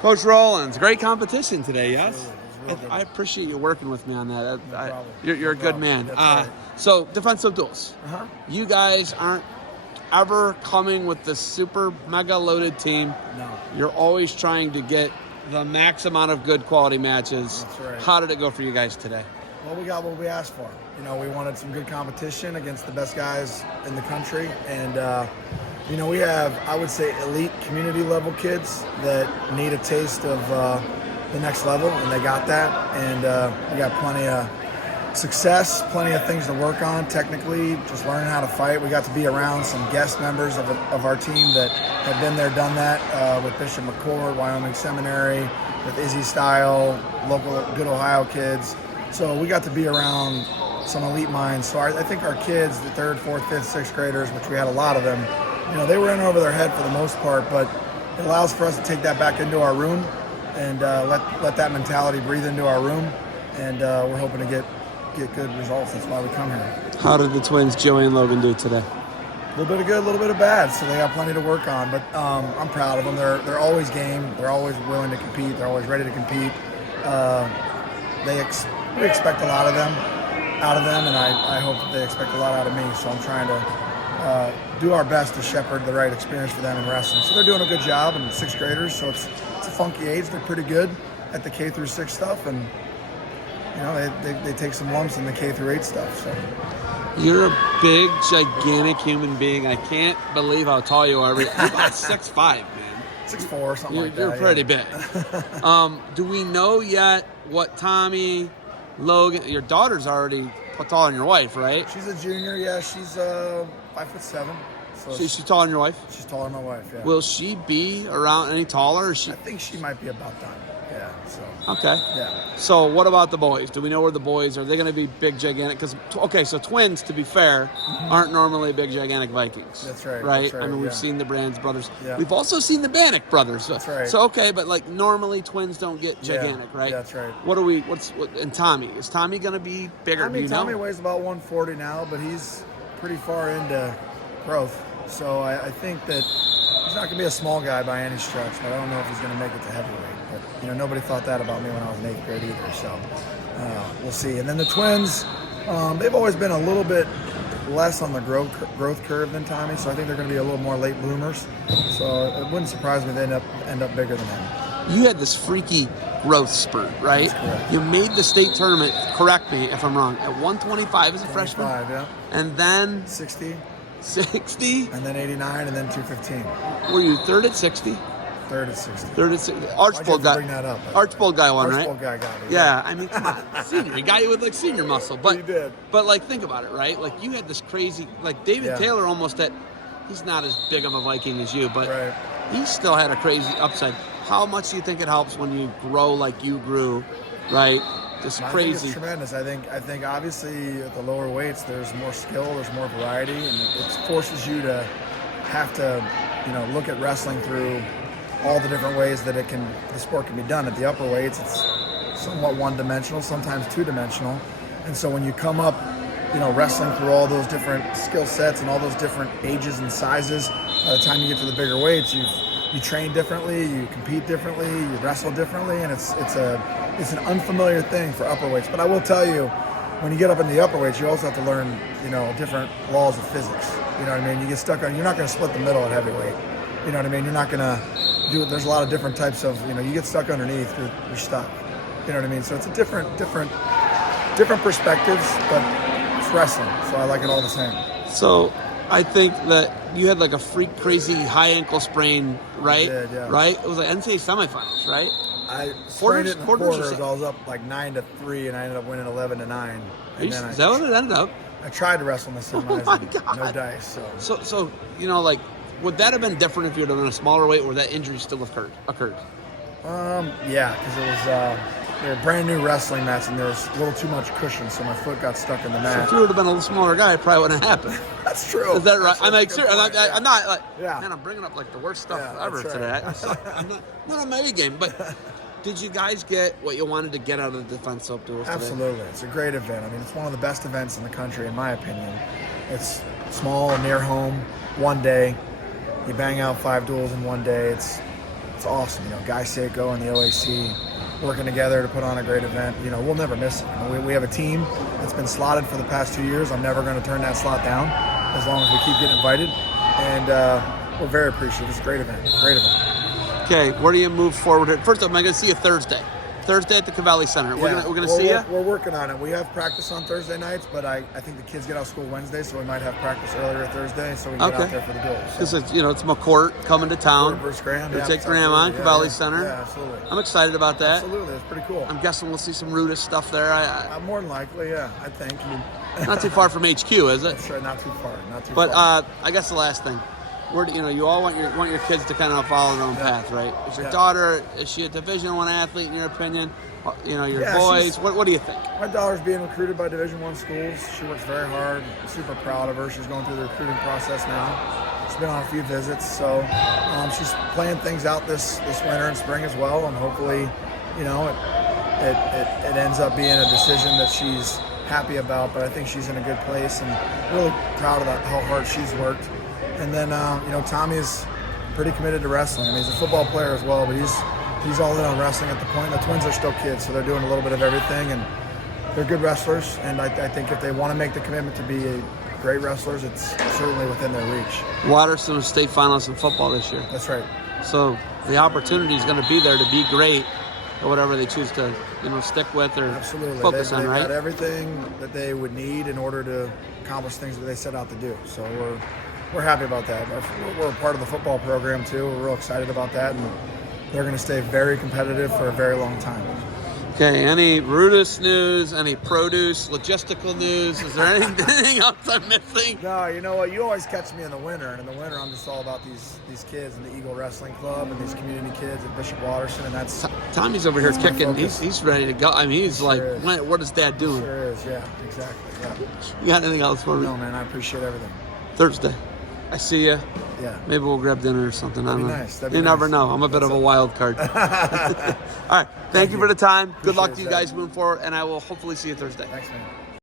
Coach Rowlands, great competition today, yes? Absolutely. I appreciate you working with me on that. No problem. You're a good man. That's right. So, defensive duels. Uh-huh. You guys aren't ever coming with the super mega loaded team. No. You're always trying to get the max amount of good quality matches. That's right. How did it go for you guys today? Well, we got what we asked for. We wanted some good competition against the best guys in the country. And, we have, I would say, elite community level kids that need a taste of the next level, and they got that. And we got plenty of success, plenty of things to work on technically, just learning how to fight. We got to be around some guest members of our team that have been there, done that, with Bishop McCord, Wyoming Seminary, with Izzy Style, local good Ohio kids. So we got to be around some elite minds. So I think our kids, the 3rd, 4th, 5th, 6th graders, which we had a lot of them, they were in over their head for the most part, but it allows for us to take that back into our room and let that mentality breathe into our room. And we're hoping to get good results. That's why we come here. How did the twins, Joey and Logan, do today? A little bit of good, a little bit of bad. So they have plenty to work on. But I'm proud of them. They're always game. They're always willing to compete. They're always ready to compete. We expect a lot out of them, and I hope that they expect a lot out of me. So I'm trying to do our best to shepherd the right experience for them in wrestling. So they're doing a good job, and 6th graders. So it's a funky age. They're pretty good at the K through 6 stuff, and they take some lumps in the K through 8 stuff. So you're a big, gigantic human being. I can't believe how tall you are. You're about 6'5", man. 6'4", something like that. You're pretty big. Do we know yet what Tommy, Logan, your daughter's already taller than your wife, right? She's a junior, yeah. She's 5'7". So she's taller than your wife? She's taller than my wife, yeah. Will she be around any taller? I think she might be about done. Yeah. So. Okay. Yeah. So what about the boys? Do we know where the boys are? They going to be big, gigantic? Because so twins, to be fair, aren't normally big, gigantic Vikings. That's right. Right. That's right, I mean, we've seen the Brands brothers. Yeah. We've also seen the Bannock brothers. That's right. So okay, but like normally twins don't get gigantic, right? That's right. And Tommy? Is Tommy going to be bigger? Tommy weighs about 140 now, but he's pretty far into growth. So I think that he's not going to be a small guy by any stretch, but I don't know if he's going to make it to heavyweight. But, nobody thought that about me when I was in 8th grade either, so we'll see. And then the twins, they've always been a little bit less on the growth curve than Tommy, so I think they're going to be a little more late bloomers. So it wouldn't surprise me they end up bigger than him. You had this freaky growth spurt, right? That's correct. You made the state tournament, correct me if I'm wrong, at 125 as a freshman? 25, yeah. And then 60. 60? And then 89, and then 215. Were you third at 60? Third at 60. Third at 60. Archbold guy. Bring that up. Archbold guy won, right? Archbold guy got it. Yeah, I mean, come on. Senior. He got you with, senior muscle. But, he did. But, think about it, right? You had this crazy, David Taylor almost he's not as big of a Viking as you, but he still had a crazy upside. How much do you think it helps when you grow like you grew, right? Just crazy. I think it's tremendous. I think obviously at the lower weights there's more skill, there's more variety, and it forces you to have to, look at wrestling through all the different ways that the sport can be done. At the upper weights, it's somewhat one-dimensional, sometimes two-dimensional, and so when you come up, wrestling through all those different skill sets and all those different ages and sizes, by the time you get to the bigger weights, you train differently, you compete differently, you wrestle differently, and it's an unfamiliar thing for upper weights. But I will tell you, when you get up in the upper weights, you also have to learn, different laws of physics. You know what I mean? You get stuck on. You're not going to split the middle at heavyweight. You know what I mean? You're not going to do it. There's a lot of different types of. You get stuck underneath, you're stuck. You know what I mean? So it's a different perspectives, but it's wrestling. So I like it all the same. So I think that you had a freak crazy high ankle sprain, right? I did, yeah. Right? It was NCAA semifinals, right? I sprained it in the quarters. I was up 9-3, and I ended up winning 11-9. Is that what it ended up? I tried to wrestle in the semis. Oh my God. No dice. So would that have been different if you would have been a smaller weight, or that injury still occurred? Yeah, because it was they were brand new wrestling mats, and there was a little too much cushion, so my foot got stuck in the mat. So if you would have been a little smaller guy, it probably wouldn't have happened. That's true. Is that right? I'm serious. I'm not man, I'm bringing up the worst stuff ever today. I'm not on my A game, but did you guys get what you wanted to get out of the defensive duels today? Absolutely. It's a great event. I mean, it's one of the best events in the country, in my opinion. It's small, near home, one day. You bang out 5 duels in one day. It's it's awesome. Guy Seiko and the OAC working together to put on a great event. We'll never miss it. We have a team that's been slotted for the past 2 years. I'm never going to turn that slot down as long as we keep getting invited. And we're very appreciative. It's a great event. Great event. Okay, where do you move forward? First of all, I'm going to see you Thursday. Thursday at the Cavalli Center. We're gonna see you? We're working on it. We have practice on Thursday nights, but I think the kids get out of school Wednesday, so we might have practice earlier Thursday, so we can get out there for the duels. Because it's McCourt coming to town. Versus Graham. We'll take Graham on, Cavalli Center. Yeah, absolutely. I'm excited about that. Absolutely, it's pretty cool. I'm guessing we'll see some Rudis stuff there. More than likely, yeah, I think. Not too far from HQ, is it? That's right, not too far. But I guess the last thing. You all want your kids to kind of follow their own path, right? Is your daughter, is she a Division I athlete in your opinion? Your boys, what do you think? My daughter's being recruited by Division I schools. She works very hard. I'm super proud of her. She's going through the recruiting process now. She's been on a few visits, so she's playing things out this winter and spring as well, and hopefully, it ends up being a decision that she's happy about. But I think she's in a good place, and really proud of how hard she's worked. And then, Tommy is pretty committed to wrestling. I mean, he's a football player as well, but he's all in on wrestling at the point. The twins are still kids, so they're doing a little bit of everything, and they're good wrestlers. And I think if they want to make the commitment to be great wrestlers, it's certainly within their reach. Waterson was state finalist in football this year. That's right. So the opportunity is going to be there to be great or whatever they choose to stick with or focus on, right? They've got everything that they would need in order to accomplish things that they set out to do. So we're happy about that. We're a part of the football program too. We're real excited about that, and they're going to stay very competitive for a very long time. Okay, any Rudis news, any produce, logistical news? Is there anything else I'm missing? No, you know what? You always catch me in the winter, and in the winter I'm just all about these kids in the Eagle Wrestling Club and these community kids at Bishop Waterson, and that's Tommy's over here kicking. He's ready to go. I mean, he's like, what is Dad doing? Sure is, yeah, exactly. Yeah. You got anything else for me? No, man, I appreciate everything. Thursday. I see you. Yeah. Maybe we'll grab dinner or something. I don't know. Nice. You never know. I'm a bit of a wild card. All right. Thank you for the time. Good luck to you guys moving forward, and I will hopefully see you Thursday. Thanks, man.